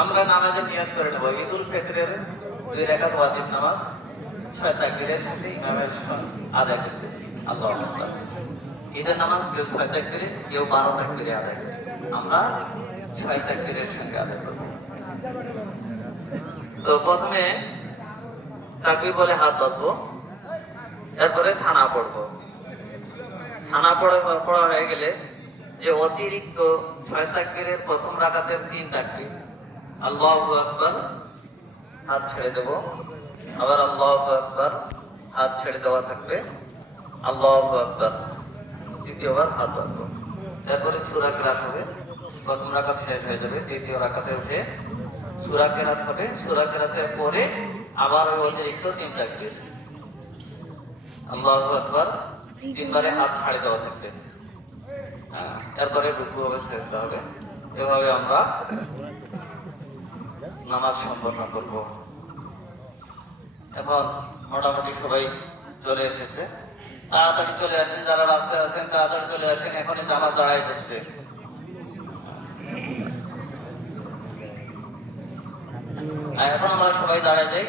আমরা নামাজের নিয়ত করে নেব। ঈদুল ফিতরের 2 রাকাত ওয়াজিব নামাজ 6 তাকবীরের সাথে ইমামের সঙ্গে আদায় করতেছি। আল্লাহু আকবার। ঈদের নামাজ কেউ 6 তাকবীরে, কেউ 12 তাকবীরে আদায় করে। আমরা 6 তাকবীরের সঙ্গে আদায় করব। তো প্রথমে তাকবীর বলে হাত বাঁধবো, এরপরে ছানা পড়বো। ছানা পড়া হয়ে গেলে যে অতিরিক্ত 6 তাকবীরের প্রথম রাকাতের 3 তাকবীর, আল্লাহু আকবার, হাত ছেড়ে দেব, আবার আল্লাহু আকবার, হাত ছেড়ে দেওয়া থাকবে, আল্লাহু আকবার, দ্বিতীয়বার হাত বাঁধবো। এরপরে সূরা কেরাত হবে। প্রথম রাকাত শেষ হয়ে যাবে, দ্বিতীয় রাকাতে উঠে সূরা কেরাত হবে। সূরা কেরাতের পরে আবার ওই অতিরিক্ত 3 তাকবীর, আল্লাহু আকবার, 3 বারে হাত ছাড়ে দেওয়া থাকবে। এরপরে রুকু হবে, সিজদা হবে। এভাবে আমরা নামাজ সম্পন্ন করব। এখন মোটামুটি সবাই চলে এসেছে। তাড়াতাড়ি চলে আসেন, যারা রাস্তায় আছেন তাড়াতাড়ি চলে আসেন, এখনই জামাত দাঁড়াইতেছে। এখন আমরা সবাই দাঁড়ায় যাই।